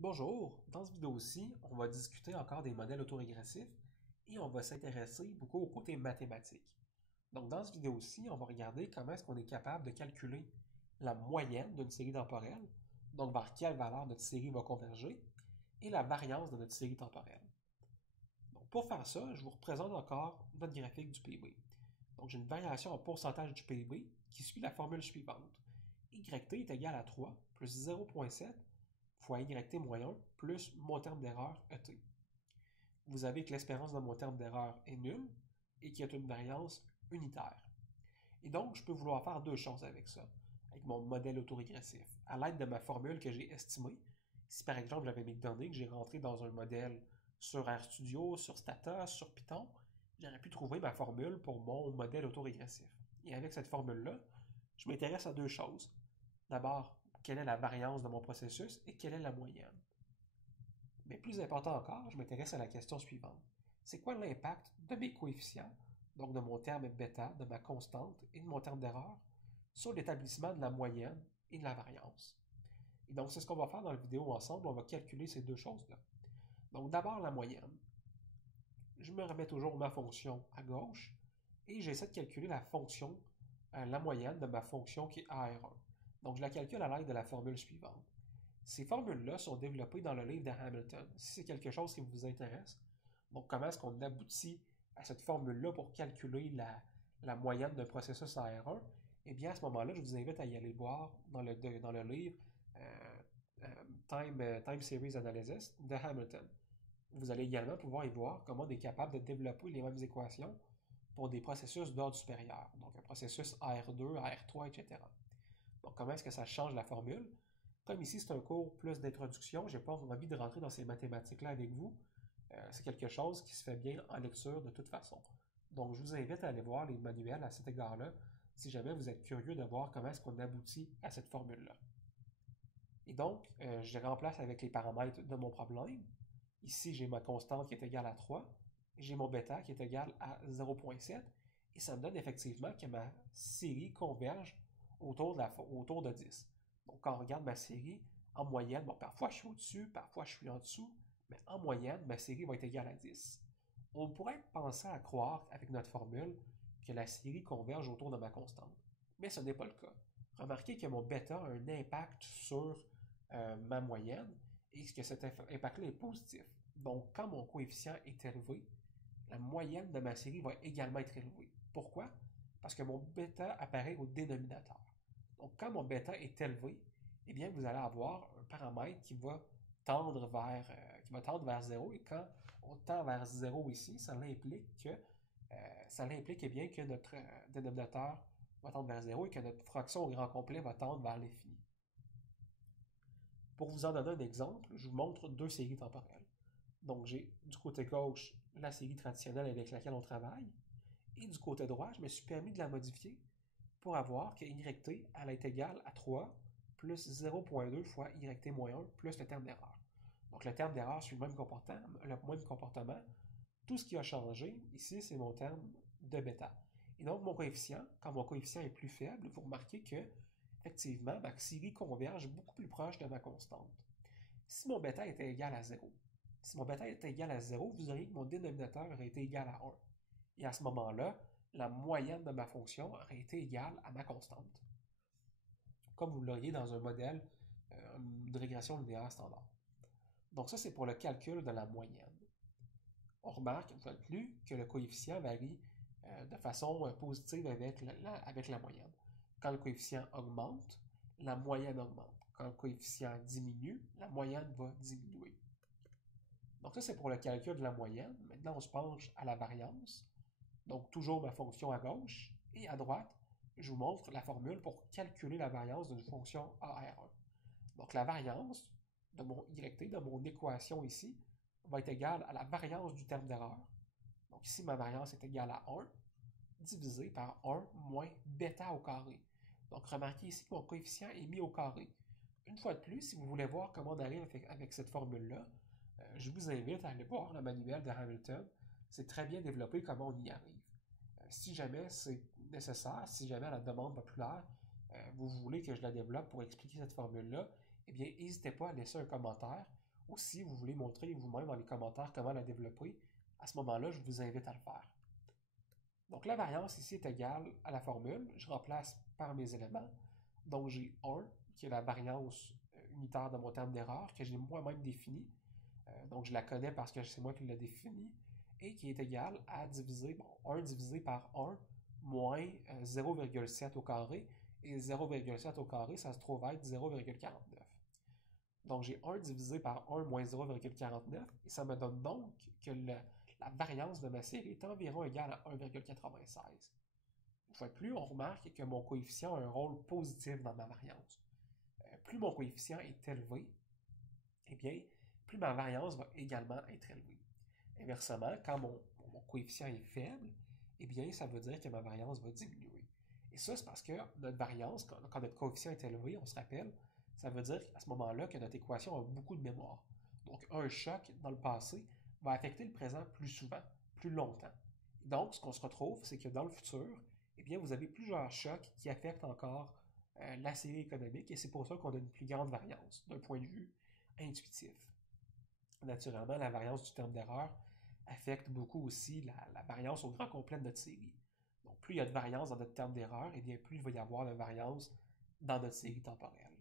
Bonjour, dans cette vidéo-ci, on va discuter encore des modèles autorégressifs et on va s'intéresser beaucoup au côté mathématique. Donc dans cette vidéo-ci, on va regarder comment est-ce qu'on est capable de calculer la moyenne d'une série temporelle, donc vers quelle valeur notre série va converger, et la variance de notre série temporelle. Donc pour faire ça, je vous représente encore notre graphique du PIB. Donc j'ai une variation en pourcentage du PIB qui suit la formule suivante. YT est égal à 3 plus 0,7 fois YT moins 1 plus mon terme d'erreur ET. Vous avez que l'espérance de mon terme d'erreur est nulle et qu'il y a une variance unitaire. Et donc, je peux vouloir faire deux choses avec ça, avec mon modèle autorégressif. À l'aide de ma formule que j'ai estimée, si par exemple j'avais mes données que j'ai rentrées dans un modèle sur RStudio, sur Stata, sur Python, j'aurais pu trouver ma formule pour mon modèle autorégressif. Et avec cette formule-là, je m'intéresse à deux choses. D'abord, quelle est la variance de mon processus et quelle est la moyenne. Mais plus important encore, je m'intéresse à la question suivante. C'est quoi l'impact de mes coefficients, donc de mon terme bêta, de ma constante et de mon terme d'erreur, sur l'établissement de la moyenne et de la variance? Et donc, c'est ce qu'on va faire dans la vidéo ensemble. On va calculer ces deux choses-là. Donc, d'abord, la moyenne. Je me remets toujours ma fonction à gauche et j'essaie de calculer la fonction, la moyenne de ma fonction qui est AR1. Donc, je la calcule à l'aide de la formule suivante. Ces formules-là sont développées dans le livre de Hamilton, si c'est quelque chose qui vous intéresse. Donc, comment est-ce qu'on aboutit à cette formule-là pour calculer la moyenne d'un processus AR1? Eh bien, à ce moment-là, je vous invite à y aller voir dans le livre euh, Time Series Analysis de Hamilton. Vous allez également pouvoir y voir comment on est capable de développer les mêmes équations pour des processus d'ordre supérieur, donc un processus AR2, AR3, etc. Donc, comment est-ce que ça change la formule? Comme ici, c'est un cours plus d'introduction, j'ai pas envie de rentrer dans ces mathématiques-là avec vous. C'est quelque chose qui se fait bien en lecture de toute façon. Donc, je vous invite à aller voir les manuels à cet égard-là, si jamais vous êtes curieux de voir comment est-ce qu'on aboutit à cette formule-là. Et donc, je remplace avec les paramètres de mon problème. Ici, j'ai ma constante qui est égale à 3, j'ai mon bêta qui est égal à 0,7, et ça me donne effectivement que ma série converge autour de 10. Donc, quand on regarde ma série, en moyenne, bon, parfois je suis au-dessus, parfois je suis en dessous, mais en moyenne, ma série va être égale à 10. On pourrait penser à croire, avec notre formule, que la série converge autour de ma constante. Mais ce n'est pas le cas. Remarquez que mon bêta a un impact sur ma moyenne et que cet impact-là est positif. Donc, quand mon coefficient est élevé, la moyenne de ma série va également être élevée. Pourquoi? Parce que mon bêta apparaît au dénominateur. Donc, quand mon bêta est élevé, eh bien, vous allez avoir un paramètre qui va tendre vers 0. Et quand on tend vers 0 ici, ça implique eh bien, que notre dénominateur va tendre vers 0 et que notre fraction au grand complet va tendre vers l'infini. Pour vous en donner un exemple, je vous montre deux séries temporelles. Donc, j'ai du côté gauche la série traditionnelle avec laquelle on travaille, et du côté droit, je me suis permis de la modifier pour avoir que YT elle est égale à 3 plus 0,2 fois YT moins 1 plus le terme d'erreur. Donc, le terme d'erreur suit le même comportement. Tout ce qui a changé ici, c'est mon terme de bêta. Et donc, mon coefficient, quand mon coefficient est plus faible, vous remarquez que, effectivement, ma série converge beaucoup plus proche de ma constante. Si mon bêta était égal à 0, si mon bêta était égal à 0, vous auriez que mon dénominateur aurait été égal à 1. Et à ce moment-là, la moyenne de ma fonction aurait été égale à ma constante, comme vous l'auriez dans un modèle de régression linéaire standard. Donc ça, c'est pour le calcul de la moyenne. On remarque, une fois de plus, que le coefficient varie de façon positive avec la moyenne. Quand le coefficient augmente, la moyenne augmente. Quand le coefficient diminue, la moyenne va diminuer. Donc ça, c'est pour le calcul de la moyenne. Maintenant, on se penche à la variance. Donc toujours ma fonction à gauche. Et à droite, je vous montre la formule pour calculer la variance d'une fonction AR1. Donc la variance de mon YT, de mon équation ici, va être égale à la variance du terme d'erreur. Donc ici, ma variance est égale à 1 divisé par 1 moins bêta au carré. Donc remarquez ici que mon coefficient est mis au carré. Une fois de plus, si vous voulez voir comment on arrive avec cette formule-là, je vous invite à aller voir le manuel de Hamilton. C'est très bien développé comment on y arrive. Si jamais c'est nécessaire, si jamais à la demande populaire, vous voulez que je la développe pour expliquer cette formule-là, eh bien, n'hésitez pas à laisser un commentaire Ou si vous voulez montrer vous-même dans les commentaires comment la développer, à ce moment-là, je vous invite à le faire. Donc la variance ici est égale à la formule, je remplace par mes éléments. Donc j'ai 1, qui est la variance unitaire de mon terme d'erreur, que j'ai moi-même définie. Donc je la connais parce que c'est moi qui l'ai définie, et qui est égale à diviser, 1 divisé par 1 moins 0,7 au carré, et 0,7 au carré, ça se trouve être 0,49. Donc j'ai 1 divisé par 1 moins 0,49, et ça me donne donc que la variance de ma série est environ égale à 1,96. Une fois de plus, on remarque que mon coefficient a un rôle positif dans ma variance. Plus mon coefficient est élevé, eh bien, plus ma variance va également être élevée. Inversement, quand mon coefficient est faible, eh bien, ça veut dire que ma variance va diminuer. Et ça, c'est parce que notre variance, quand notre coefficient est élevé, on se rappelle, ça veut dire à ce moment-là que notre équation a beaucoup de mémoire. Donc, un choc dans le passé va affecter le présent plus souvent, plus longtemps. Donc, ce qu'on se retrouve, c'est que dans le futur, eh bien, vous avez plusieurs chocs qui affectent encore la série économique, et c'est pour ça qu'on a une plus grande variance d'un point de vue intuitif. Naturellement, la variance du terme d'erreur affecte beaucoup aussi la variance au grand complet de notre série. Donc, plus il y a de variance dans notre terme d'erreur, et bien plus il va y avoir de variance dans notre série temporelle.